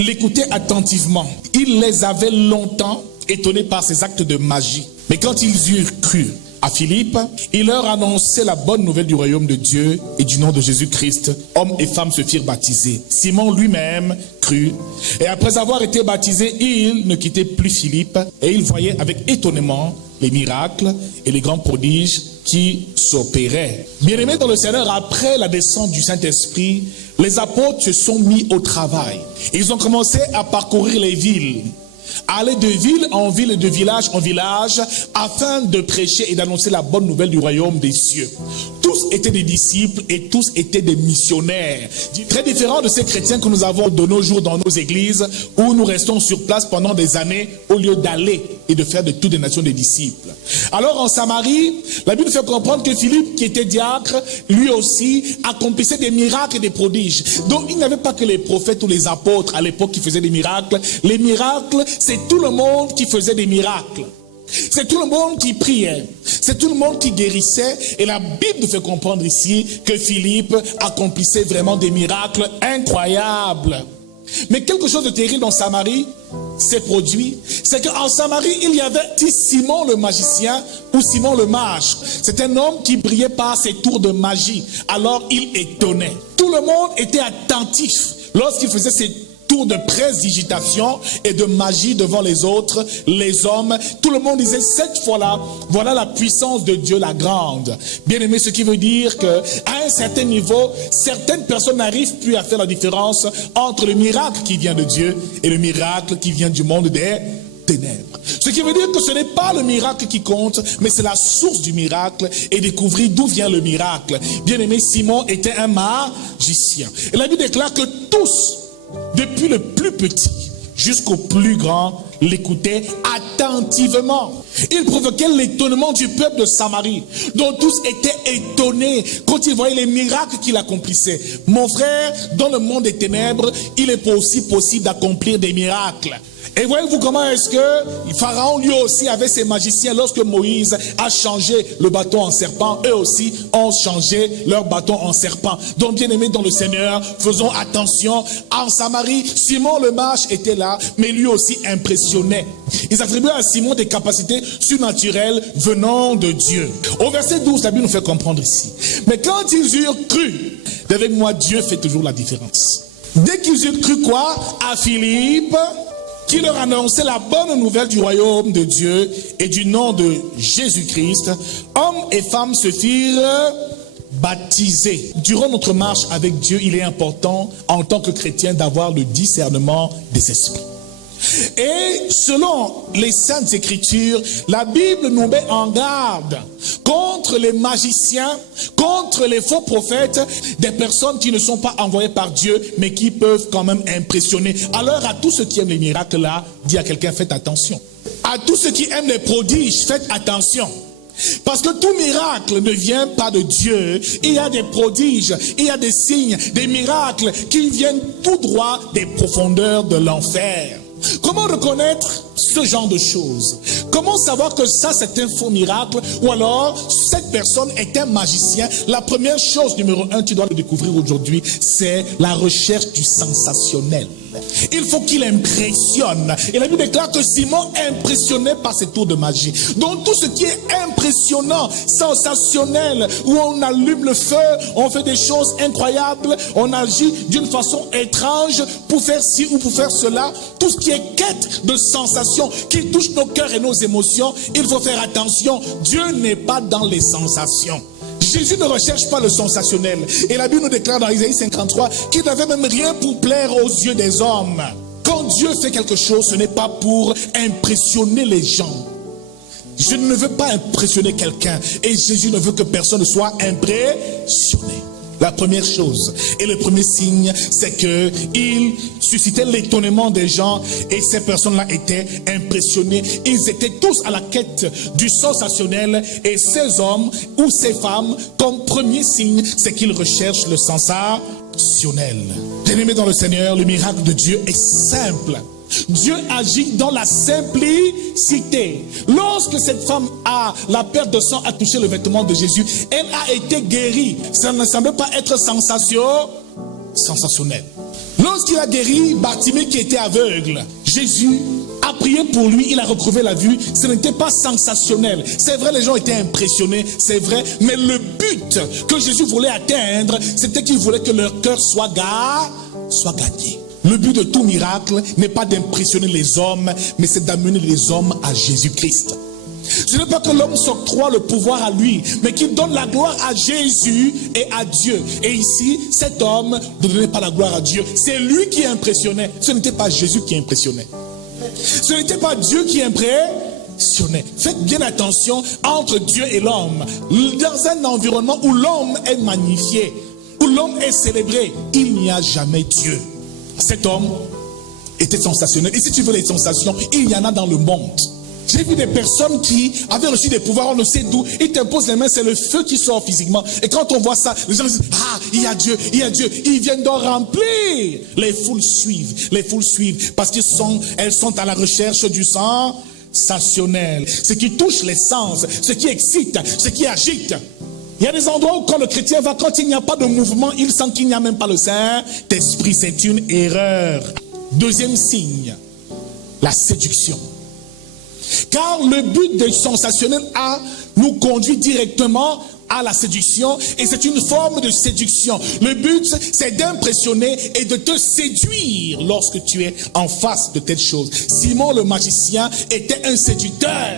l'écoutaient attentivement. Ils les avaient longtemps étonnés par ses actes de magie. Mais quand ils eurent cru à Philippe, il leur annonçait la bonne nouvelle du royaume de Dieu et du nom de Jésus-Christ. Hommes et femmes se firent baptiser. Simon lui-même crut. Et après avoir été baptisé, il ne quittait plus Philippe et il voyait avec étonnement les miracles et les grands prodiges qui s'opéraient. Bien-aimés dans le Seigneur, après la descente du Saint-Esprit, les apôtres se sont mis au travail. Ils ont commencé à parcourir les villes, aller de ville en ville et de village en village afin de prêcher et d'annoncer la bonne nouvelle du royaume des cieux. Tous étaient des disciples et tous étaient des missionnaires. Très différents de ces chrétiens que nous avons de nos jours dans nos églises où nous restons sur place pendant des années au lieu d'aller et de faire de toutes les nations des disciples. Alors en Samarie, la Bible fait comprendre que Philippe, qui était diacre, lui aussi accomplissait des miracles et des prodiges. Donc il n'y avait pas que les prophètes ou les apôtres à l'époque qui faisaient des miracles. Les miracles, c'est tout le monde qui faisait des miracles. C'est tout le monde qui priait. C'est tout le monde qui guérissait. Et la Bible nous fait comprendre ici que Philippe accomplissait vraiment des miracles incroyables. Mais quelque chose de terrible en Samarie s'est produit. C'est qu'en Samarie, il y avait Simon le magicien ou Simon le mage. C'est un homme qui brillait par ses tours de magie. Alors il étonnait. Tout le monde était attentif lorsqu'il faisait ses tour de prestidigitation et de magie devant les autres, les hommes. Tout le monde disait, cette fois-là, voilà la puissance de Dieu la grande. Bien aimé, ce qui veut dire qu'à un certain niveau, certaines personnes n'arrivent plus à faire la différence entre le miracle qui vient de Dieu et le miracle qui vient du monde des ténèbres. Ce qui veut dire que ce n'est pas le miracle qui compte, mais c'est la source du miracle et découvrir d'où vient le miracle. Bien aimé, Simon était un magicien. Et la Bible déclare que tous, depuis le plus petit jusqu'au plus grand, l'écoutaient attentivement. Il provoquait l'étonnement du peuple de Samarie, dont tous étaient étonnés quand ils voyaient les miracles qu'il accomplissait. Mon frère, dans le monde des ténèbres, il est aussi possible d'accomplir des miracles. Et voyez-vous comment est-ce que Pharaon lui aussi avait ses magiciens. Lorsque Moïse a changé le bâton en serpent, eux aussi ont changé leur bâton en serpent. Donc bien aimés dans le Seigneur, faisons attention. En Samarie, Simon le mage était là, mais lui aussi impressionnait. Ils attribuaient à Simon des capacités surnaturelles venant de Dieu. Au verset 12, la Bible nous fait comprendre ici. Mais quand ils eurent cru, avec moi Dieu fait toujours la différence. Dès qu'ils eurent cru quoi? À Philippe, qui leur annonçait la bonne nouvelle du royaume de Dieu et du nom de Jésus-Christ, hommes et femmes se firent baptiser. Durant notre marche avec Dieu, il est important en tant que chrétien d'avoir le discernement des esprits. Et selon les Saintes Écritures, la Bible nous met en garde contre les magiciens, contre les faux prophètes, des personnes qui ne sont pas envoyées par Dieu, mais qui peuvent quand même impressionner. Alors à tous ceux qui aiment les miracles là, dis à quelqu'un, faites attention. À tous ceux qui aiment les prodiges, faites attention. Parce que tout miracle ne vient pas de Dieu. Il y a des prodiges, il y a des signes, des miracles qui viennent tout droit des profondeurs de l'enfer. Comment reconnaître ce genre de choses? Comment savoir que ça c'est un faux miracle? Ou alors cette personne est un magicien? La première chose, numéro 1, tu dois le découvrir aujourd'hui, c'est la recherche du sensationnel. Il faut qu'il impressionne. Et la Bible déclare que Simon impressionné par ses tours de magie. Donc tout ce qui est impressionnant, sensationnel, où on allume le feu, on fait des choses incroyables, on agit d'une façon étrange pour faire ci ou pour faire cela, tout ce qui est quête de sensation qui touche nos cœurs et nos émotions, il faut faire attention. Dieu n'est pas dans les sensations. Jésus ne recherche pas le sensationnel. Et la Bible nous déclare dans Isaïe 53 qu'il n'avait même rien pour plaire aux yeux des hommes. Quand Dieu fait quelque chose, ce n'est pas pour impressionner les gens. Je ne veux pas impressionner quelqu'un. Et Jésus ne veut que personne ne soit impressionné. La première chose et le premier signe, c'est que il suscitait l'étonnement des gens et ces personnes-là étaient impressionnées. Ils étaient tous à la quête du sensationnel et ces hommes ou ces femmes, comme premier signe, c'est qu'ils recherchent le sensationnel. Bien-aimés dans le Seigneur, le miracle de Dieu est simple. Dieu agit dans la simplicité. Lorsque cette femme la perte de sang a touché le vêtement de Jésus, elle a été guérie. Ça ne semble pas être sensationnel. Lorsqu'il a guéri Bartimée qui était aveugle, Jésus a prié pour lui, il a retrouvé la vue. Ce n'était pas sensationnel. C'est vrai, les gens étaient impressionnés, c'est vrai. Mais le but que Jésus voulait atteindre, c'était qu'il voulait que leur cœur soit gagné. Le but de tout miracle n'est pas d'impressionner les hommes, mais c'est d'amener les hommes à Jésus-Christ. Ce n'est pas que l'homme s'octroie le pouvoir à lui, mais qu'il donne la gloire à Jésus et à Dieu. Et ici, cet homme ne donnait pas la gloire à Dieu. C'est lui qui impressionnait. Ce n'était pas Jésus qui impressionnait. Ce n'était pas Dieu qui impressionnait. Faites bien attention entre Dieu et l'homme. Dans un environnement où l'homme est magnifié, où l'homme est célébré, il n'y a jamais Dieu. Cet homme était sensationnel. Et si tu veux les sensations, il y en a dans le monde. J'ai vu des personnes qui avaient reçu des pouvoirs, on ne sait d'où. Ils t'imposent les mains, c'est le feu qui sort physiquement. Et quand on voit ça, les gens disent, ah, il y a Dieu, il y a Dieu. Ils viennent d'en remplir. Les foules suivent. Parce elles sont à la recherche du sensationnel. Ce qui touche les sens, ce qui excite, ce qui agite. Il y a des endroits où quand le chrétien va, quand il n'y a pas de mouvement, il sent qu'il n'y a même pas le Saint-Esprit. C'est une erreur. Deuxième signe, la séduction. Car le but du sensationnel nous conduit directement à la séduction, et c'est une forme de séduction. Le but, c'est d'impressionner et de te séduire lorsque tu es en face de telle chose. Simon le magicien était un séducteur.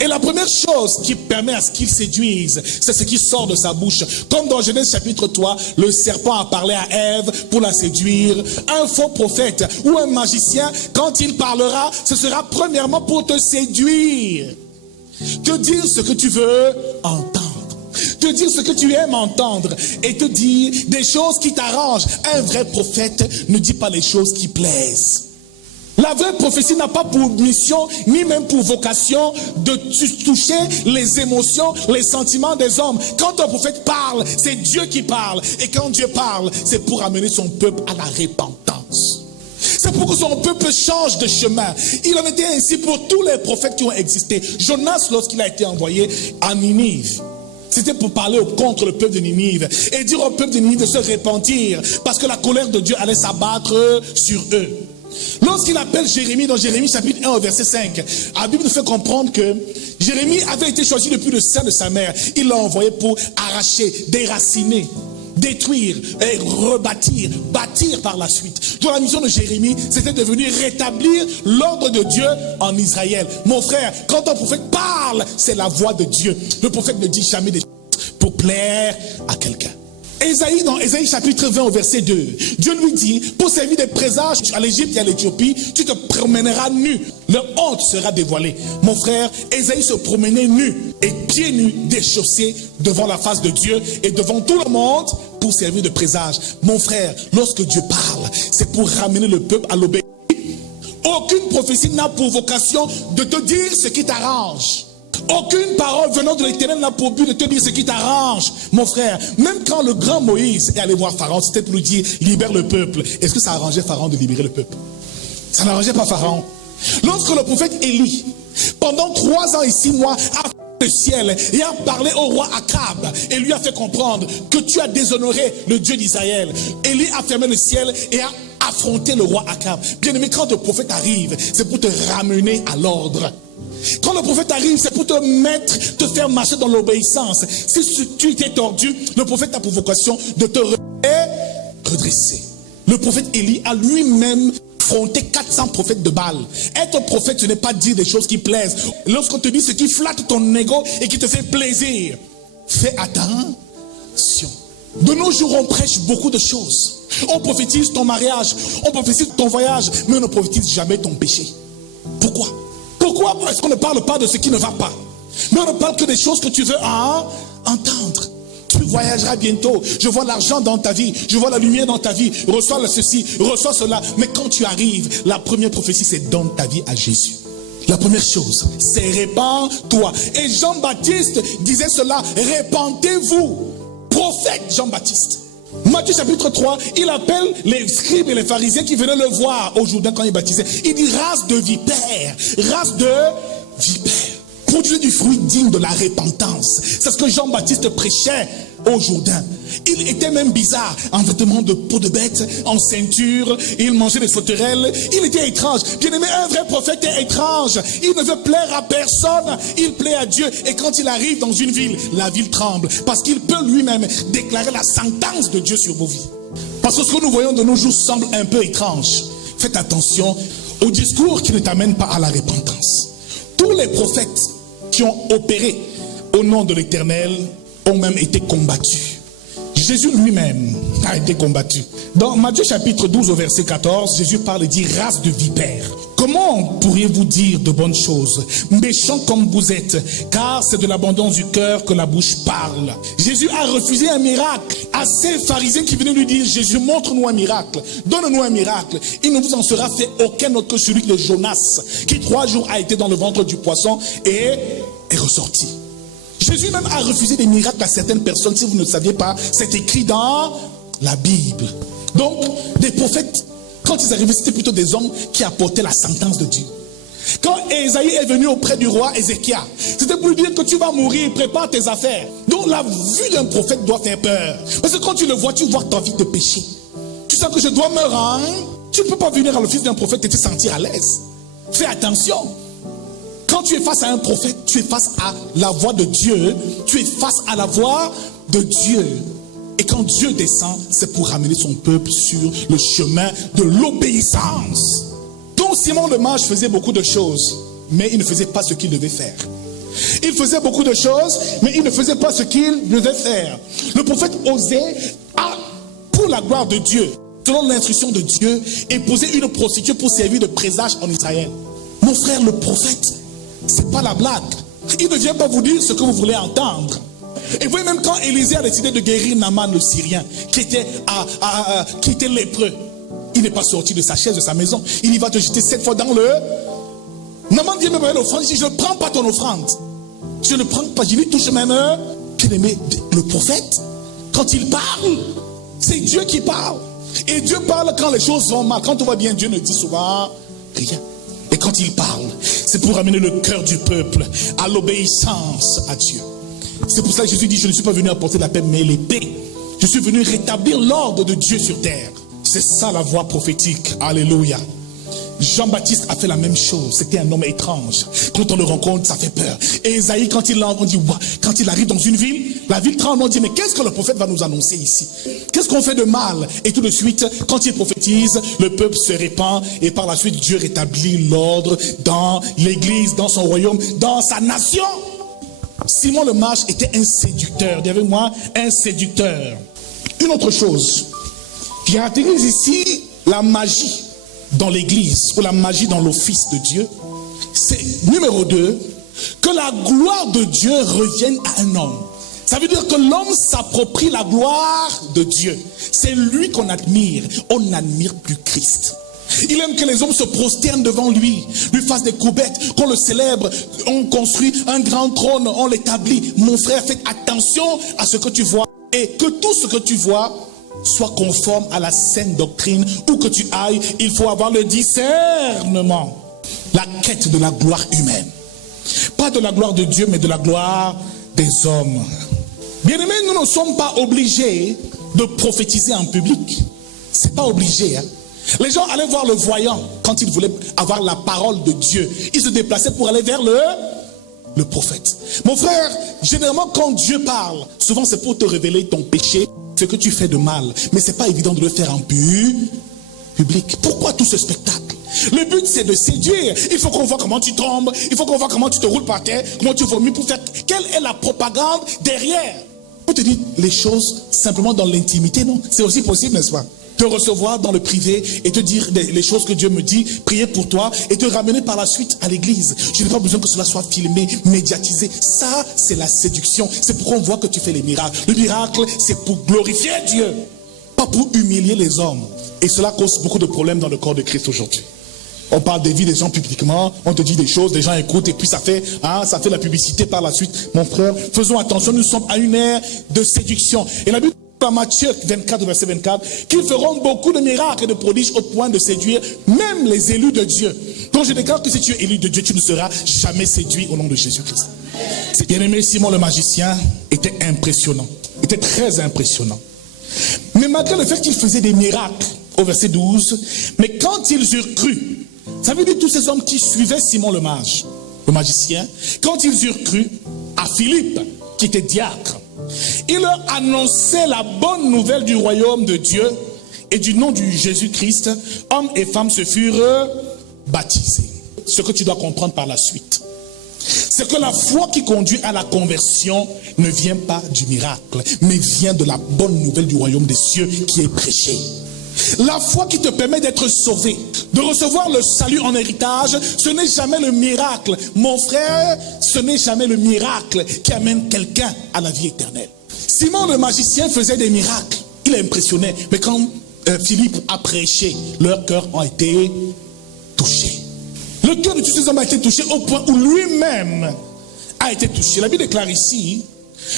Et la première chose qui permet à ce qu'il séduise, c'est ce qui sort de sa bouche. Comme dans Genèse chapitre 3, le serpent a parlé à Ève pour la séduire. Un faux prophète ou un magicien, quand il parlera, ce sera premièrement pour te séduire. Te dire ce que tu veux entendre. Te dire ce que tu aimes entendre. Et te dire des choses qui t'arrangent. Un vrai prophète ne dit pas les choses qui plaisent. La vraie prophétie n'a pas pour mission, ni même pour vocation, de toucher les émotions, les sentiments des hommes. Quand un prophète parle, c'est Dieu qui parle. Et quand Dieu parle, c'est pour amener son peuple à la repentance. C'est pour que son peuple change de chemin. Il en était ainsi pour tous les prophètes qui ont existé. Jonas, lorsqu'il a été envoyé à Ninive, c'était pour parler contre le peuple de Ninive et dire au peuple de Ninive de se repentir parce que la colère de Dieu allait s'abattre sur eux. Lorsqu'il appelle Jérémie dans Jérémie chapitre 1 au verset 5, la Bible nous fait comprendre que Jérémie avait été choisi depuis le sein de sa mère. Il l'a envoyé pour arracher, déraciner, détruire, et rebâtir, bâtir par la suite. Donc la mission de Jérémie, c'était de venir rétablir l'ordre de Dieu en Israël. Mon frère, quand un prophète parle, c'est la voix de Dieu. Le prophète ne dit jamais des choses pour plaire à quelqu'un. Ésaïe, dans Ésaïe chapitre 20 au verset 2, Dieu lui dit, pour servir des présages à l'Égypte et à l'Éthiopie, tu te promèneras nu, leur honte sera dévoilée. Mon frère, Ésaïe se promenait nu et pieds nus, déchaussés devant la face de Dieu et devant tout le monde pour servir de présage. Mon frère, lorsque Dieu parle, c'est pour ramener le peuple à l'obéissance. Aucune prophétie n'a pour vocation de te dire ce qui t'arrange. Aucune parole venant de l'Éternel n'a pour but de te dire ce qui t'arrange. Mon frère, même quand le grand Moïse est allé voir Pharaon, c'était pour lui dire, libère le peuple. Est-ce que ça arrangeait Pharaon de libérer le peuple? Ça n'arrangeait pas Pharaon. Lorsque le prophète Élie, pendant 3 ans et 6 mois, a fait le ciel et a parlé au roi Akab et lui a fait comprendre que tu as déshonoré le Dieu d'Israël. Élie a fermé le ciel et a affronté le roi Akab. Bien aimé, quand le prophète arrive, c'est pour te ramener à l'ordre. Quand le prophète arrive, c'est pour te faire marcher dans l'obéissance. Si tu étais tordu, le prophète a pour vocation de te redresser. Le prophète Élie a lui-même affronté 400 prophètes de Baal. Être prophète, ce n'est pas dire des choses qui plaisent. Lorsqu'on te dit ce qui flatte ton ego et qui te fait plaisir, fais attention. De nos jours, on prêche beaucoup de choses. On prophétise ton mariage, on prophétise ton voyage, mais on ne prophétise jamais ton péché. Pourquoi? Pourquoi est-ce qu'on ne parle pas de ce qui ne va pas? Mais on ne parle que des choses que tu veux entendre. Tu voyageras bientôt. Je vois l'argent dans ta vie. Je vois la lumière dans ta vie. Reçois ceci, reçois cela. Mais quand tu arrives, la première prophétie, c'est donne ta vie à Jésus. La première chose, c'est répands-toi. Et Jean-Baptiste disait cela, répandez-vous. Prophète Jean-Baptiste. Matthieu chapitre 3, il appelle les scribes et les pharisiens qui venaient le voir au Jourdain quand il baptisait. Il dit race de vipères, race de vipères. produisait du fruit digne de la repentance. C'est ce que Jean-Baptiste prêchait au Jourdain. Il était même bizarre, en vêtements de peau de bête, en ceinture, il mangeait des sauterelles, il était étrange. Bien aimé, un vrai prophète est étrange. Il ne veut plaire à personne, il plaît à Dieu. Et quand il arrive dans une ville, la ville tremble, parce qu'il peut lui-même déclarer la sentence de Dieu sur vos vies. Parce que ce que nous voyons de nos jours semble un peu étrange. Faites attention au discours qui ne t'amène pas à la repentance. Tous les prophètes qui ont opéré au nom de l'Éternel ont même été combattus. Jésus lui-même a été combattu. Dans Matthieu chapitre 12 au verset 14, Jésus parle et dit « Race de vipères, comment pourriez-vous dire de bonnes choses, méchants comme vous êtes, car c'est de l'abondance du cœur que la bouche parle. » Jésus a refusé un miracle à ces pharisiens qui venaient lui dire « Jésus, montre-nous un miracle, donne-nous un miracle. » Il ne vous en sera fait aucun autre que celui de Jonas, qui 3 jours a été dans le ventre du poisson et est ressorti. Jésus même a refusé des miracles à certaines personnes. Si vous ne le saviez pas, c'est écrit dans la Bible. Donc, des prophètes, quand ils arrivaient, c'était plutôt des hommes qui apportaient la sentence de Dieu. Quand Ésaïe est venu auprès du roi Ézéchias, c'était pour lui dire que tu vas mourir, prépare tes affaires. Donc la vue d'un prophète doit faire peur. Parce que quand tu le vois, tu vois que tu as envie de pécher. Tu sens que je dois me rendre. Tu ne peux pas venir à l'office d'un prophète et te sentir à l'aise. Fais attention. Quand tu es face à un prophète, tu es face à la voix de Dieu. Tu es face à la voix de Dieu. Et quand Dieu descend, c'est pour ramener son peuple sur le chemin de l'obéissance. Donc Simon le Mage faisait beaucoup de choses, mais il ne faisait pas ce qu'il devait faire. Il faisait beaucoup de choses, mais il ne faisait pas ce qu'il devait faire. Le prophète osait, pour la gloire de Dieu, selon l'instruction de Dieu, épouser une prostituée pour servir de présage en Israël. Mon frère, le prophète, c'est pas la blague. Il ne vient pas vous dire ce que vous voulez entendre. Et vous voyez, même quand Élisée a décidé de guérir Naaman le Syrien, qui était lépreux, il n'est pas sorti de sa chaise, de sa maison. Il y va te jeter 7 fois dans le... Naaman dit, mais l'offrande, je ne prends pas ton offrande. Je ne prends pas, je lui touche même. Bien aimé, le prophète, quand il parle, c'est Dieu qui parle. Et Dieu parle quand les choses vont mal. Quand on va bien, Dieu ne dit souvent rien. Et quand il parle, c'est pour amener le cœur du peuple à l'obéissance à Dieu. C'est pour ça que Jésus dit, je ne suis pas venu apporter la paix, mais l'épée. Je suis venu rétablir l'ordre de Dieu sur terre. C'est ça la voix prophétique. Alléluia. Jean-Baptiste a fait la même chose. C'était un homme étrange. Quand on le rencontre, ça fait peur. Et Esaïe, quand il l'entend, on dit, quand il arrive dans une ville, la ville tremble, on dit, mais qu'est-ce que le prophète va nous annoncer ici? Qu'est-ce qu'on fait de mal? Et tout de suite, quand il prophétise, le peuple se répand et par la suite, Dieu rétablit l'ordre dans l'église, dans son royaume, dans sa nation. Simon le Mage était un séducteur. Dis avec moi, un séducteur. Une autre chose qui caractérise ici la magie dans l'église, ou la magie dans l'office de Dieu, c'est numéro 2, que la gloire de Dieu revienne à un homme. Ça veut dire que l'homme s'approprie la gloire de Dieu. C'est lui qu'on admire. On n'admire plus Christ. Il aime que les hommes se prosternent devant lui, lui fassent des courbettes, qu'on le célèbre. On construit un grand trône, on l'établit. Mon frère, fais attention à ce que tu vois, et que tout ce que tu vois soit conforme à la saine doctrine. Où que tu ailles, il faut avoir le discernement. La quête de la gloire humaine. Pas de la gloire de Dieu, mais de la gloire des hommes. Bien aimés, nous ne sommes pas obligés de prophétiser en public. C'est pas obligé. Les gens allaient voir le voyant quand ils voulaient avoir la parole de Dieu. Ils se déplaçaient pour aller vers le prophète. Mon frère, généralement quand Dieu parle, souvent c'est pour te révéler ton péché, ce que tu fais de mal. Mais c'est pas évident de le faire en public. Pourquoi tout ce spectacle? Le but c'est de séduire. Il faut qu'on voit comment tu tombes. Il faut qu'on voit comment tu te roules par terre. Comment tu vomis pour faire... Quelle est la propagande derrière? On te dit les choses simplement dans l'intimité, non? C'est aussi possible, n'est-ce pas? Te recevoir dans le privé et te dire les choses que Dieu me dit, prier pour toi et te ramener par la suite à l'église. Je n'ai pas besoin que cela soit filmé, médiatisé. Ça, c'est la séduction. C'est pourquoi on voit que tu fais les miracles. Le miracle, c'est pour glorifier Dieu, pas pour humilier les hommes. Et cela cause beaucoup de problèmes dans le corps de Christ aujourd'hui. On parle des vies des gens publiquement, on te dit des choses, les gens écoutent et puis ça fait la publicité par la suite. Mon frère, faisons attention, nous sommes à une ère de séduction. Et la Bible dans Matthieu 24, verset 24, qu'ils feront beaucoup de miracles et de prodiges au point de séduire même les élus de Dieu. Donc je déclare que si tu es élu de Dieu, tu ne seras jamais séduit au nom de Jésus-Christ. C'est bien aimé, Simon le magicien était impressionnant, était très impressionnant. Mais malgré le fait qu'il faisait des miracles, au verset 12, mais quand ils eurent cru, ça veut dire tous ces hommes qui suivaient Simon le mage, le magicien, quand ils eurent cru à Philippe, qui était diacre, il leur annonçait la bonne nouvelle du royaume de Dieu et du nom du Jésus-Christ. Hommes et femmes se furent baptisés. Ce que tu dois comprendre par la suite, c'est que la foi qui conduit à la conversion ne vient pas du miracle, mais vient de la bonne nouvelle du royaume des cieux qui est prêchée. La foi qui te permet d'être sauvé, de recevoir le salut en héritage, ce n'est jamais le miracle. Mon frère, ce n'est jamais le miracle qui amène quelqu'un à la vie éternelle. Simon le magicien faisait des miracles, il impressionnait, mais quand Philippe a prêché, leurs cœurs ont été touchés. Le cœur de tous ces hommes a été touché au point où lui-même a été touché. La Bible déclare ici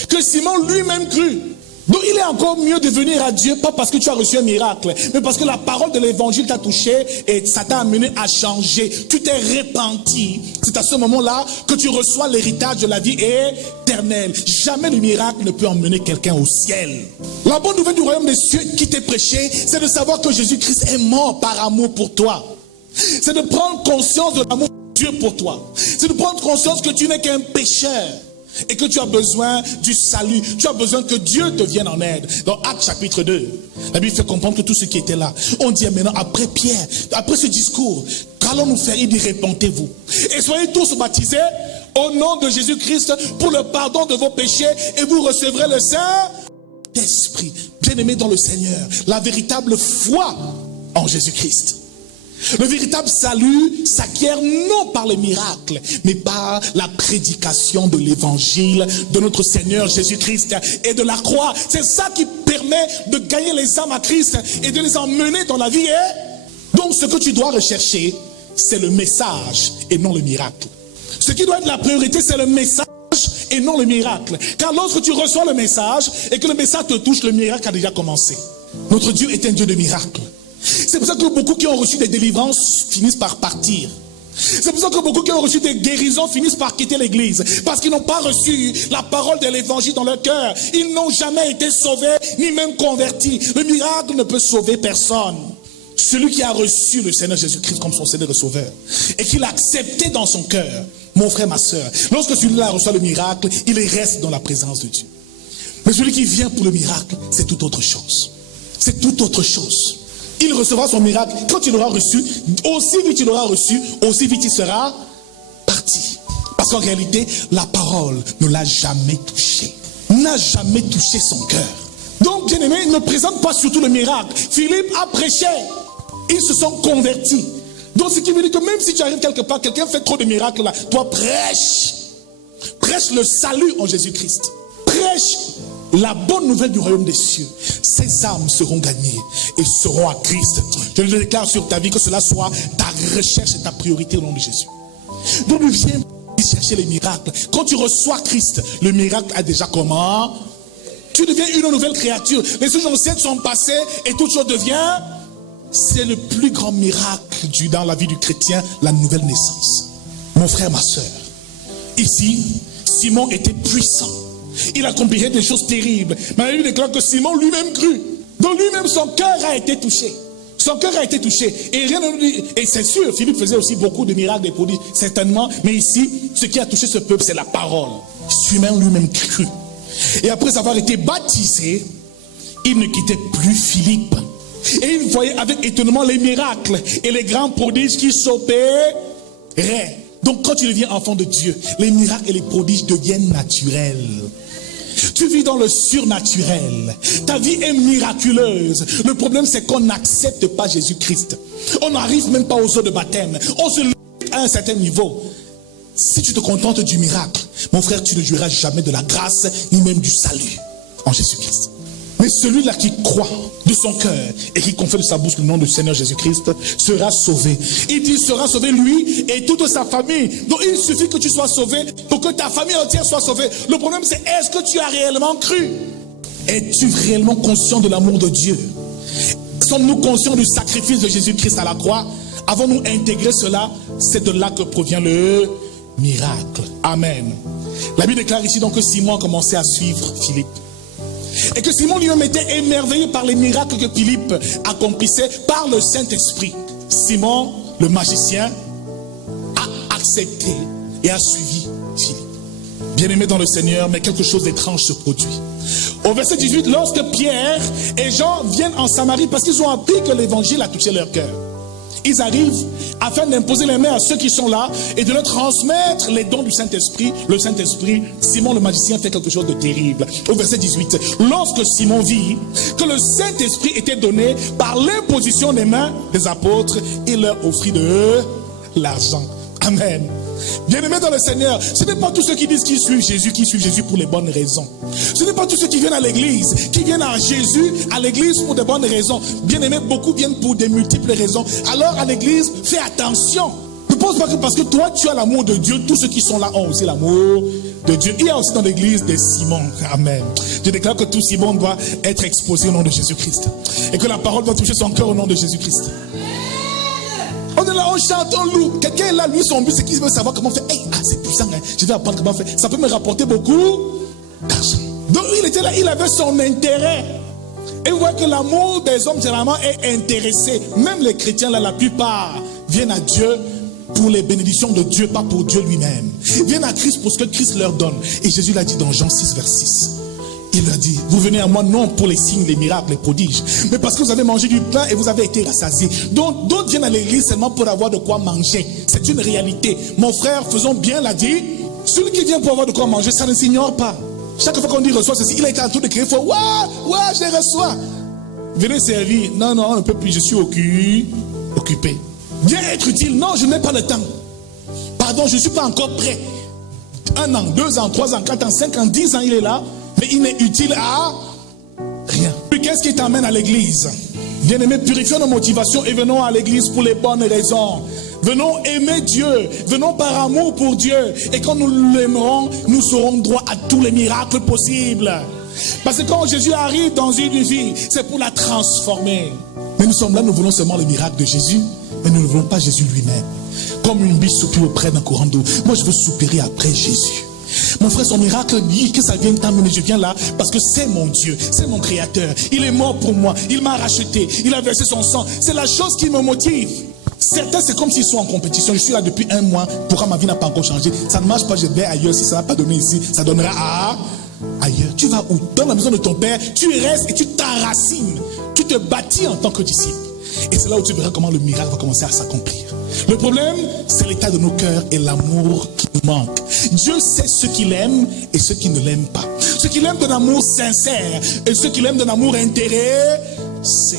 que Simon lui-même crut. Donc il est encore mieux de venir à Dieu, pas parce que tu as reçu un miracle, mais parce que la parole de l'évangile t'a touché et ça t'a amené à changer. Tu t'es repenti. C'est à ce moment-là que tu reçois l'héritage de la vie éternelle. Jamais le miracle ne peut emmener quelqu'un au ciel. La bonne nouvelle du royaume des cieux qui t'est prêchée, c'est de savoir que Jésus-Christ est mort par amour pour toi. C'est de prendre conscience de l'amour de Dieu pour toi. C'est de prendre conscience que tu n'es qu'un pécheur. Et que tu as besoin du salut, tu as besoin que Dieu te vienne en aide. Dans Actes chapitre 2, la Bible fait comprendre que tous ceux qui étaient là, on dit maintenant après Pierre, après ce discours, qu'allons-nous faire? Il dit repentez-vous et soyez tous baptisés au nom de Jésus-Christ pour le pardon de vos péchés et vous recevrez le Saint-Esprit. Bien-aimés dans le Seigneur, la véritable foi en Jésus-Christ. Le véritable salut s'acquiert non par les miracles, mais par la prédication de l'évangile de notre Seigneur Jésus-Christ et de la croix. C'est ça qui permet de gagner les âmes à Christ et de les emmener dans la vie. Donc ce que tu dois rechercher, c'est le message et non le miracle. Ce qui doit être la priorité, c'est le message et non le miracle. Car lorsque tu reçois le message et que le message te touche, le miracle a déjà commencé. Notre Dieu est un Dieu de miracles. C'est pour ça que beaucoup qui ont reçu des délivrances finissent par partir. C'est pour ça que beaucoup qui ont reçu des guérisons finissent par quitter l'église. Parce qu'ils n'ont pas reçu la parole de l'évangile dans leur cœur. Ils n'ont jamais été sauvés, ni même convertis. Le miracle ne peut sauver personne. Celui qui a reçu le Seigneur Jésus-Christ comme son Seigneur et Sauveur, et qui l'a accepté dans son cœur, mon frère, ma soeur, lorsque celui-là reçoit le miracle, il reste dans la présence de Dieu. Mais celui qui vient pour le miracle, c'est tout autre chose. C'est tout autre chose. Il recevra son miracle. Quand il l'aura reçu, aussi vite il l'aura reçu, aussi vite il sera parti. Parce qu'en réalité, la parole ne l'a jamais touché. N'a jamais touché son cœur. Donc, bien aimé, ne présente pas surtout le miracle. Philippe a prêché. Ils se sont convertis. Donc, ce qui veut dire que même si tu arrives quelque part, quelqu'un fait trop de miracles là, toi prêche. Prêche le salut en Jésus-Christ. Prêche la bonne nouvelle du royaume des cieux. Ces âmes seront gagnées et seront à Christ. Je le déclare sur ta vie, que cela soit ta recherche et ta priorité au nom de Jésus. Donc ne viens pas chercher les miracles. Quand tu reçois Christ, le miracle a déjà comment? Tu deviens une nouvelle créature. Les choses anciennes sont passées et toute chose devient. C'est le plus grand miracle dans la vie du chrétien, la nouvelle naissance. Mon frère, ma soeur, ici, Simon était puissant. Il accomplirait des choses terribles. Mais la Bible déclare que Simon lui-même crut. Donc lui-même, son cœur a été touché. Son cœur a été touché. Et rien ne dit. Et c'est sûr, Philippe faisait aussi beaucoup de miracles, des prodiges, certainement. Mais ici, ce qui a touché ce peuple, c'est la parole. Simon lui-même crut. Et après avoir été baptisé, il ne quittait plus Philippe. Et il voyait avec étonnement les miracles et les grands prodiges qui s'opéraient. Donc quand tu deviens enfant de Dieu, les miracles et les prodiges deviennent naturels. Tu vis dans le surnaturel. Ta vie est miraculeuse. Le problème, c'est qu'on n'accepte pas Jésus-Christ. On n'arrive même pas aux eaux de baptême. On se limite à un certain niveau. Si tu te contentes du miracle, mon frère, tu ne jouiras jamais de la grâce, ni même du salut en Jésus-Christ. Mais celui-là qui croit de son cœur et qui confesse de sa bouche le nom du Seigneur Jésus-Christ sera sauvé. Il dit sera sauvé lui et toute sa famille. Donc il suffit que tu sois sauvé pour que ta famille entière soit sauvée. Le problème, c'est est-ce que tu as réellement cru? Es-tu réellement conscient de l'amour de Dieu? Sommes-nous conscients du sacrifice de Jésus-Christ à la croix? Avons-nous intégré cela? C'est de là que provient le miracle. Amen. La Bible déclare ici donc que Simon a commencé à suivre Philippe. Et que Simon lui-même était émerveillé par les miracles que Philippe accomplissait par le Saint-Esprit. Simon, le magicien, a accepté et a suivi Philippe. Bien-aimé dans le Seigneur, mais quelque chose d'étrange se produit. Au verset 18, lorsque Pierre et Jean viennent en Samarie, parce qu'ils ont appris que l'évangile a touché leur cœur, ils arrivent afin d'imposer les mains à ceux qui sont là et de leur transmettre les dons du Saint-Esprit. Le Saint-Esprit, Simon le magicien fait quelque chose de terrible. Au verset 18, lorsque Simon vit que le Saint-Esprit était donné par l'imposition des mains des apôtres, il leur offrit de l'argent. Amen. Bien-aimés dans le Seigneur, ce n'est pas tous ceux qui disent qu'ils suivent Jésus pour les bonnes raisons. Ce n'est pas tous ceux qui viennent à l'église, qui viennent à Jésus, à l'église pour de bonnes raisons. Bien-aimés, beaucoup viennent pour de multiples raisons. Alors à l'église, fais attention. Ne pense pas que parce que toi tu as l'amour de Dieu, tous ceux qui sont là ont aussi l'amour de Dieu. Il y a aussi dans l'église des Simons. Amen. Je déclare que tout Simon doit être exposé au nom de Jésus-Christ. Et que la parole doit toucher son cœur au nom de Jésus-Christ. On est là, on chante, on loue. Quelqu'un est là, lui, son but, c'est qu'il veut savoir comment faire. Hey, c'est puissant, hein. Je vais apprendre comment faire. Ça peut me rapporter beaucoup d'argent. Donc, il était là, il avait son intérêt. Et vous voyez que l'amour des hommes, généralement, est intéressé. Même les chrétiens, là, la plupart, viennent à Dieu pour les bénédictions de Dieu, pas pour Dieu lui-même. Ils viennent à Christ pour ce que Christ leur donne. Et Jésus l'a dit dans Jean 6, vers 6. Il leur dit, vous venez à moi non pour les signes, les miracles, les prodiges, mais parce que vous avez mangé du pain et vous avez été rassasiés. Donc d'autres viennent à l'église seulement pour avoir de quoi manger. C'est une réalité. Mon frère, faisons bien l'a dit, celui qui vient pour avoir de quoi manger, ça ne s'ignore pas. Chaque fois qu'on dit reçoit ceci, il a été en train de crier, il faut, ouais, je les reçois. Venez servir. Non, on ne peut plus, je suis occupé. Viens être utile. Non, je n'ai pas le temps. Pardon, je ne suis pas encore prêt. 1 an, 2 ans, 3 ans, 4 ans, 5 ans, 10 ans, il est là. Mais il n'est utile à rien. Puis qu'est-ce qui t'amène à l'église? Bien-aimés, purifions nos motivations et venons à l'église pour les bonnes raisons. Venons aimer Dieu. Venons par amour pour Dieu. Et quand nous l'aimerons, nous aurons droit à tous les miracles possibles. Parce que quand Jésus arrive dans une vie, c'est pour la transformer. Mais nous sommes là, nous voulons seulement le miracle de Jésus. Mais nous ne voulons pas Jésus lui-même. Comme une biche soupire auprès d'un courant d'eau. Moi, je veux soupirer après Jésus. Mon frère, son miracle dit que ça vient t'amener. Je viens là parce que c'est mon Dieu, c'est mon Créateur. Il est mort pour moi, il m'a racheté, il a versé son sang. C'est la chose qui me motive. Certains, c'est comme s'ils sont en compétition. Je suis là depuis 1 mois, pourquoi ma vie n'a pas encore changé? Ça ne marche pas, je vais ailleurs. Si ça n'a pas donné ici, ça donnera ailleurs. Tu vas où? Dans la maison de ton père, tu restes et tu t'enracines. Tu te bâtis en tant que disciple. Et c'est là où tu verras comment le miracle va commencer à s'accomplir. Le problème, c'est l'état de nos cœurs et l'amour qui nous manque. Dieu sait ceux qu'il aime et ceux qui ne l'aiment pas. Ceux qui l'aiment d'un amour sincère et ceux qui l'aiment d'un amour intéressé.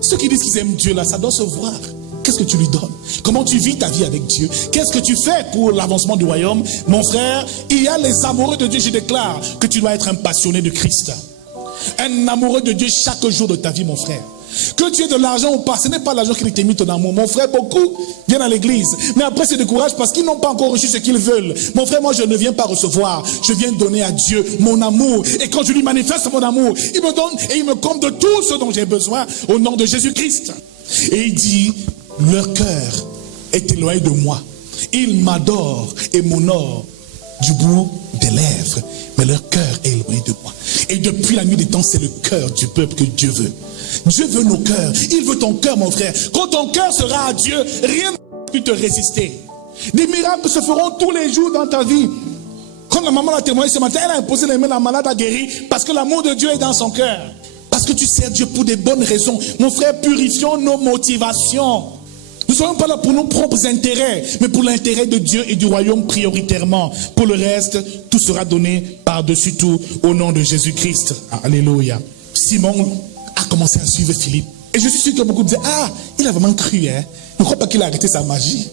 Ceux qui disent qu'ils aiment Dieu, là, ça doit se voir. Qu'est-ce que tu lui donnes? Comment tu vis ta vie avec Dieu? Qu'est-ce que tu fais pour l'avancement du royaume? Mon frère, il y a les amoureux de Dieu. Je déclare que tu dois être un passionné de Christ. Un amoureux de Dieu chaque jour de ta vie, mon frère. Que tu aies de l'argent ou pas, ce n'est pas l'argent qui détermine ton amour. Mon frère, beaucoup viennent à l'église, mais après se découragent parce qu'ils n'ont pas encore reçu ce qu'ils veulent. Mon frère, moi je ne viens pas recevoir, je viens donner à Dieu mon amour. Et quand je lui manifeste mon amour, il me donne et il me comble de tout ce dont j'ai besoin au nom de Jésus-Christ. Et il dit, leur cœur est éloigné de moi. Ils m'adorent et m'honorent du bout des lèvres, mais leur cœur est éloigné de moi. Et depuis la nuit des temps, c'est le cœur du peuple que Dieu veut. Dieu veut nos cœurs. Il veut ton cœur, mon frère. Quand ton cœur sera à Dieu, rien ne peut te résister. Des miracles se feront tous les jours dans ta vie. Comme la maman l'a témoigné ce matin, elle a imposé les mains, la malade a guéri parce que l'amour de Dieu est dans son cœur. Parce que tu sers Dieu pour des bonnes raisons. Mon frère, purifions nos motivations. Nous ne sommes pas là pour nos propres intérêts, mais pour l'intérêt de Dieu et du royaume prioritairement. Pour le reste, tout sera donné par-dessus tout au nom de Jésus-Christ. Alléluia. Simon a commencé à suivre Philippe. Et je suis sûr que beaucoup disaient, il a vraiment cru, hein. Je ne crois pas qu'il a arrêté sa magie.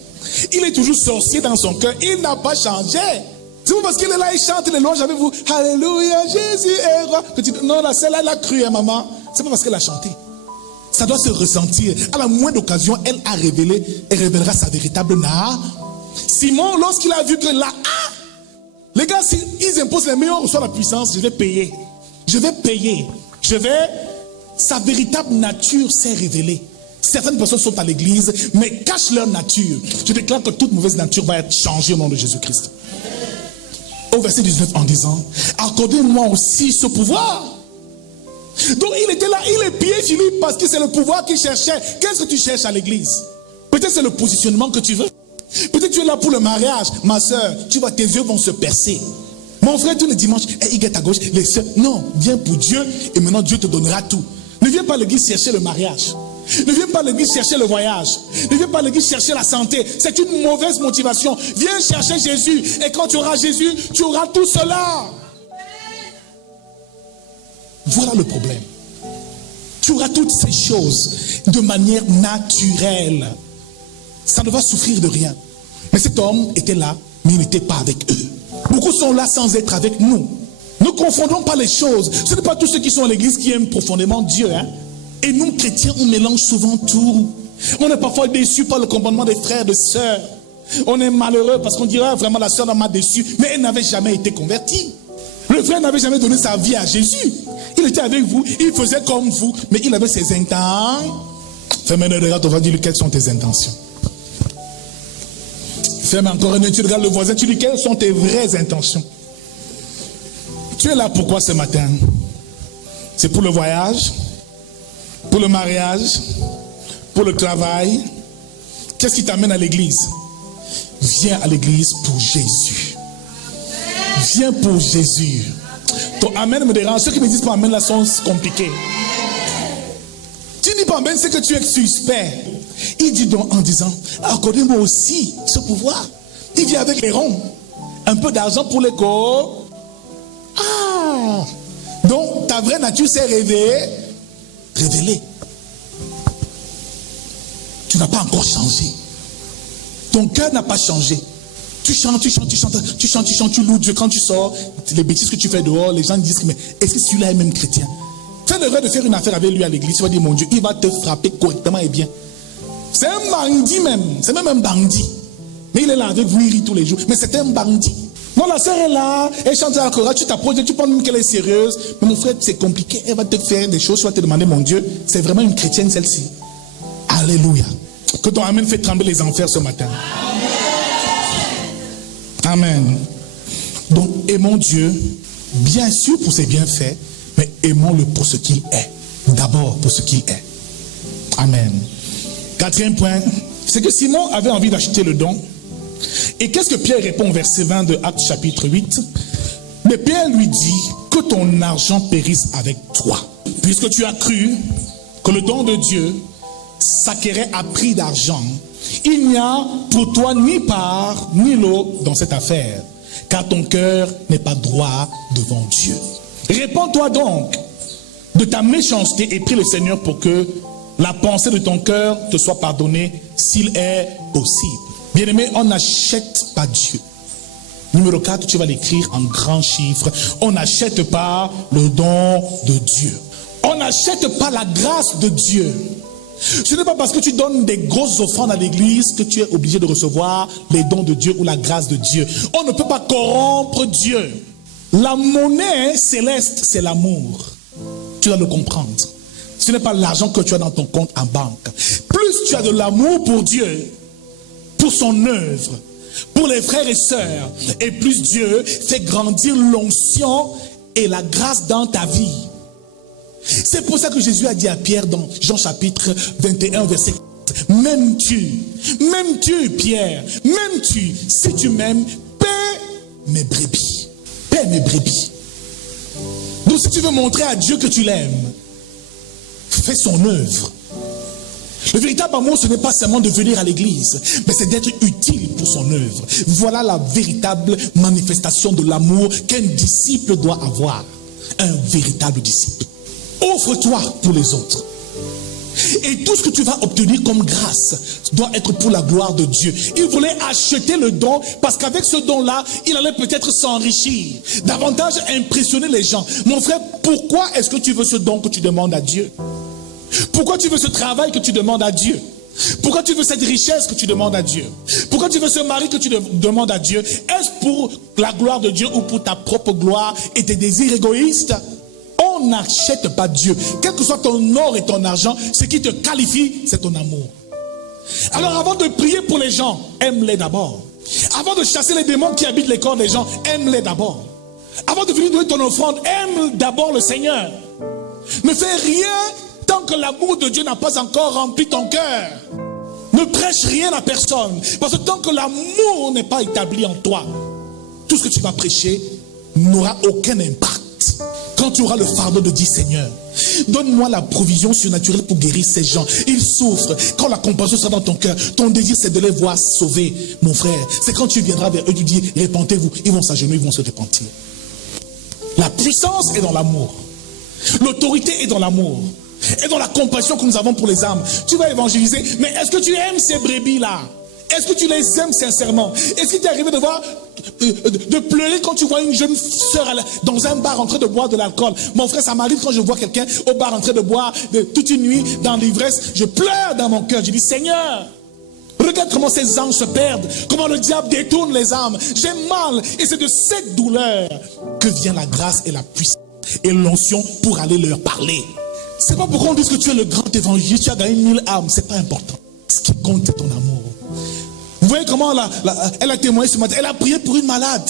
Il est toujours sorcier dans son cœur. Il n'a pas changé. C'est vous parce qu'il est là, il chante les louanges avec vous. Alléluia, Jésus est roi. Non, celle-là, elle a cru, hein, maman. C'est pas parce qu'elle a chanté. Ça doit se ressentir. À la moindre occasion, elle a révélé, elle révélera sa véritable nature. Simon, lorsqu'il a vu que là, les gars, s'ils imposent les meilleurs, on reçoit la puissance, je vais payer. Je vais payer. Sa véritable nature s'est révélée. Certaines personnes sont à l'église, mais cachent leur nature. Je déclare que toute mauvaise nature va être changée au nom de Jésus-Christ. Au verset 19 en disant, accordez-moi aussi ce pouvoir. Donc il était là, il épiait Philippe parce que c'est le pouvoir qu'il cherchait. Qu'est-ce que tu cherches à l'église? Peut-être c'est le positionnement que tu veux. Peut-être tu es là pour le mariage. Ma soeur, tu vois, tes yeux vont se percer. Mon frère, tous les dimanches, il est à gauche, les soeurs. Non, viens pour Dieu et maintenant Dieu te donnera tout. Ne viens pas à l'église chercher le mariage. Ne viens pas à l'église chercher le voyage. Ne viens pas à l'église chercher la santé. C'est une mauvaise motivation. Viens chercher Jésus. Et quand tu auras Jésus, tu auras tout cela. Voilà le problème. Tu auras toutes ces choses de manière naturelle. Ça ne va souffrir de rien. Mais cet homme était là, mais il n'était pas avec eux. Beaucoup sont là sans être avec nous. Ne confondons pas les choses. Ce n'est pas tous ceux qui sont à l'église qui aiment profondément Dieu. Et nous, chrétiens, on mélange souvent tout. On est parfois déçus par le comportement des frères, des sœurs. On est malheureux parce qu'on dirait vraiment la sœur m'a déçu. Mais elle n'avait jamais été convertie. Le frère n'avait jamais donné sa vie à Jésus. Il était avec vous, il faisait comme vous, mais il avait ses intentions. Fais-moi un regard, on va dire quelles sont tes intentions. Fais-moi encore un œil, tu regardes le voisin, tu dis quelles sont tes vraies intentions. Tu es là pourquoi ce matin? C'est pour le voyage? Pour le mariage? Pour le travail? Qu'est-ce qui t'amène à l'église? Viens à l'église pour Jésus. Viens pour Jésus. Ton amen me dérange. Ceux qui me disent pas amen là sont compliqués. Tu dis pas amen, c'est que tu es suspect. Il dit donc en disant, accordez-moi aussi ce pouvoir. Il vient avec les ronds. Un peu d'argent pour les corps. Ah! Donc ta vraie nature s'est révélée. Tu n'as pas encore changé. Ton cœur n'a pas changé. Tu chantes, tu loues Dieu. Quand tu sors, les bêtises que tu fais dehors, les gens disent, mais est-ce que celui-là est même chrétien? Fais l'erreur de faire une affaire avec lui à l'église. Tu vas dire, mon Dieu, il va te frapper correctement et bien. C'est un bandit même. C'est même un bandit. Mais il est là avec vous, il rit tous les jours. Mais c'est un bandit. Non, la sœur est là, elle chante à la chorale, tu t'approches, tu penses même qu'elle est sérieuse. Mais mon frère, c'est compliqué. Elle va te faire des choses, tu vas te demander, mon Dieu, c'est vraiment une chrétienne celle-ci. Alléluia. Que ton amen fait trembler les enfers ce matin. Amen. Donc, aimons Dieu, bien sûr pour ses bienfaits, mais aimons-le pour ce qu'il est. D'abord pour ce qu'il est. Amen. Quatrième point, c'est que Simon avait envie d'acheter le don. Et qu'est-ce que Pierre répond au verset 20 de Actes chapitre 8? Mais Pierre lui dit, que ton argent périsse avec toi. Puisque tu as cru que le don de Dieu s'acquérait à prix d'argent, il n'y a pour toi ni part ni lot dans cette affaire, car ton cœur n'est pas droit devant Dieu. Répands-toi donc de ta méchanceté et prie le Seigneur pour que la pensée de ton cœur te soit pardonnée s'il est possible. Bien-aimé, on n'achète pas Dieu. Numéro 4, tu vas l'écrire en grands chiffres. On n'achète pas le don de Dieu. On n'achète pas la grâce de Dieu. Ce n'est pas parce que tu donnes des grosses offrandes à l'église que tu es obligé de recevoir les dons de Dieu ou la grâce de Dieu. On ne peut pas corrompre Dieu. La monnaie céleste, c'est l'amour. Tu dois le comprendre. Ce n'est pas l'argent que tu as dans ton compte en banque. Plus tu as de l'amour pour Dieu, pour son œuvre, pour les frères et sœurs, et plus Dieu fait grandir l'onction et la grâce dans ta vie. C'est pour ça que Jésus a dit à Pierre dans Jean chapitre 21 verset 4, même tu, Pierre, même tu, si tu m'aimes, paie mes brebis. Paie mes brebis. Donc si tu veux montrer à Dieu que tu l'aimes, fais son œuvre. Le véritable amour, ce n'est pas seulement de venir à l'église, mais c'est d'être utile pour son œuvre. Voilà la véritable manifestation de l'amour qu'un disciple doit avoir. Un véritable disciple. Offre-toi pour les autres. Et tout ce que tu vas obtenir comme grâce doit être pour la gloire de Dieu. Il voulait acheter le don parce qu'avec ce don-là, il allait peut-être s'enrichir, davantage impressionner les gens. Mon frère, pourquoi est-ce que tu veux ce don que tu demandes à Dieu? Pourquoi tu veux ce travail que tu demandes à Dieu? Pourquoi tu veux cette richesse que tu demandes à Dieu? Pourquoi tu veux ce mari que tu demandes à Dieu? Est-ce pour la gloire de Dieu ou pour ta propre gloire et tes désirs égoïstes? On on n'achète pas Dieu. Quel que soit ton or et ton argent, ce qui te qualifie, c'est ton amour. Alors avant de prier pour les gens, aime-les d'abord. Avant de chasser les démons qui habitent les corps des gens, aime-les d'abord. Avant de venir donner ton offrande, aime d'abord le Seigneur. Ne fais rien tant que l'amour de Dieu n'a pas encore rempli ton cœur. Ne prêche rien à personne. Parce que tant que l'amour n'est pas établi en toi, tout ce que tu vas prêcher n'aura aucun impact. Quand tu auras le fardeau de dire, Seigneur, donne-moi la provision surnaturelle pour guérir ces gens. Ils souffrent. Quand la compassion sera dans ton cœur, ton désir c'est de les voir sauvés. Mon frère, c'est quand tu viendras vers eux, tu dis, répentez-vous. Ils vont s'agenouiller, ils vont se repentir. La puissance est dans l'amour. L'autorité est dans l'amour. Et dans la compassion que nous avons pour les âmes. Tu vas évangéliser, mais est-ce que tu aimes ces brebis-là? Est-ce que tu les aimes sincèrement? Est-ce qu'il t'est arrivé de voir, de pleurer quand tu vois une jeune sœur dans un bar en train de boire de l'alcool? Mon frère, ça m'arrive quand je vois quelqu'un au bar en train de boire toute une nuit dans l'ivresse. Je pleure dans mon cœur. Je dis, Seigneur, regarde comment ces âmes se perdent, comment le diable détourne les âmes. J'ai mal. Et c'est de cette douleur que vient la grâce et la puissance et l'onction pour aller leur parler. C'est pas pourquoi on dit que tu es le grand évangéliste, tu as gagné 1000 âmes, c'est pas important. Ce qui compte, c'est ton amour. Vous voyez comment elle a témoigné ce matin, elle a prié pour une malade.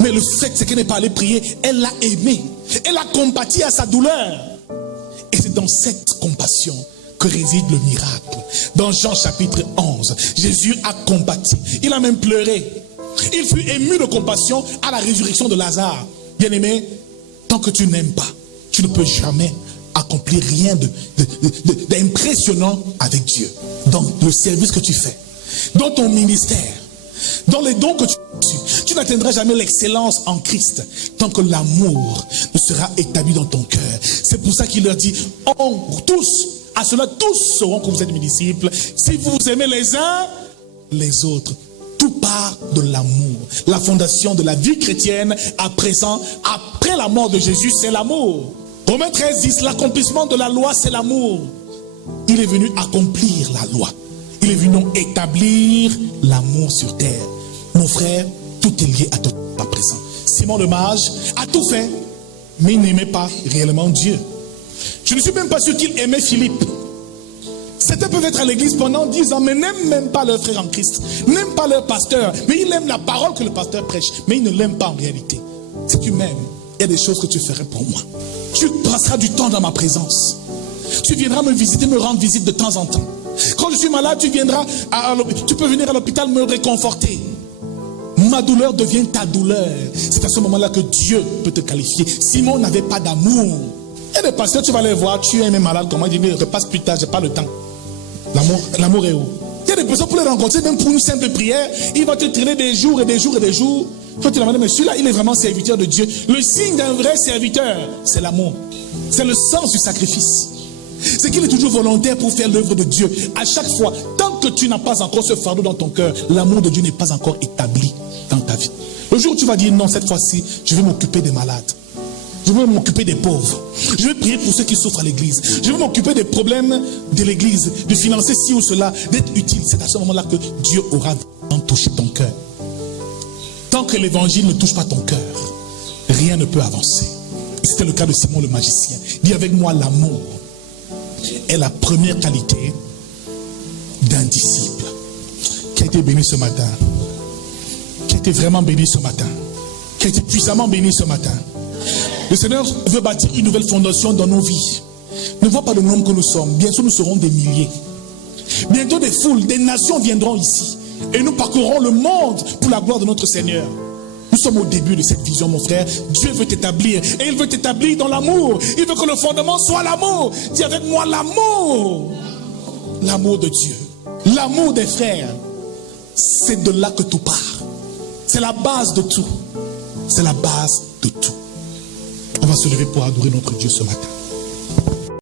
Mais le fait, c'est qu'elle n'est pas allée prier, elle l'a aimé. Elle a compati à sa douleur. Et c'est dans cette compassion que réside le miracle. Dans Jean chapitre 11, Jésus a compati. Il a même pleuré. Il fut ému de compassion à la résurrection de Lazare. Bien-aimé, tant que tu n'aimes pas, tu ne peux jamais accomplir rien d'impressionnant avec Dieu. Dans le service que tu fais, dans ton ministère, dans les dons que tu as reçus, tu n'atteindras jamais l'excellence en Christ tant que l'amour ne sera établi dans ton cœur. C'est pour ça qu'il leur dit, à cela tous sauront que vous êtes mes disciples, si vous vous aimez les uns les autres. Tout part de l'amour. La fondation de la vie chrétienne à présent, après la mort de Jésus, c'est l'amour. Romains 13 dit, l'accomplissement de la loi, c'est l'amour. Il est venu accomplir la loi. Il est venu établir l'amour sur terre. Mon frère, tout est lié à ton à présent. Simon le mage a tout fait, mais il n'aimait pas réellement Dieu. Je ne suis même pas sûr qu'il aimait Philippe. Certains peuvent être à l'église pendant 10 ans, mais n'aiment même pas leur frère en Christ, n'aiment pas leur pasteur, mais ils aiment la parole que le pasteur prêche, mais ils ne l'aiment pas en réalité. Si tu m'aimes, il y a des choses que tu ferais pour moi. Tu passeras du temps dans ma présence. Tu viendras me visiter, me rendre visite de temps en temps. Quand je suis malade, tu peux venir à l'hôpital me réconforter. Ma douleur devient ta douleur. C'est à ce moment-là que Dieu peut te qualifier. Simon n'avait pas d'amour. Et les pasteurs, tu vas les voir, tu es même malade, comment il dit, repasse plus tard, j'ai pas le temps. L'amour est où? Il y a des personnes pour les rencontrer, même pour une simple prière, il va te traîner des jours et des jours et des jours. Toi, tu l'as dit, mais celui-là, il est vraiment serviteur de Dieu. Le signe d'un vrai serviteur, c'est l'amour. C'est le sens du sacrifice. C'est qu'il est toujours volontaire pour faire l'œuvre de Dieu. À chaque fois, tant que tu n'as pas encore ce fardeau dans ton cœur, l'amour de Dieu n'est pas encore établi dans ta vie. Le jour où tu vas dire, non, cette fois-ci, je vais m'occuper des malades. Je vais m'occuper des pauvres. Je vais prier pour ceux qui souffrent à l'église. Je vais m'occuper des problèmes de l'église, de financer ci ou cela, d'être utile. C'est à ce moment-là que Dieu aura vraiment touché ton cœur. Tant que l'évangile ne touche pas ton cœur, rien ne peut avancer. C'était le cas de Simon le magicien. Dis avec moi, l'amour est la première qualité d'un disciple. Qui a été béni ce matin, qui a été vraiment béni ce matin, qui a été puissamment béni ce matin. Le Seigneur veut bâtir une nouvelle fondation dans nos vies. Ne vois pas le nombre que nous sommes. Bientôt nous serons des milliers. Bientôt des foules, des nations viendront ici. Et nous parcourrons le monde pour la gloire de notre Seigneur. Nous sommes au début de cette vision, mon frère. Dieu veut t'établir. Et il veut t'établir dans l'amour. Il veut que le fondement soit l'amour. Dis avec moi l'amour. L'amour de Dieu. L'amour des frères. C'est de là que tout part. C'est la base de tout. C'est la base de tout. On va se lever pour adorer notre Dieu ce matin.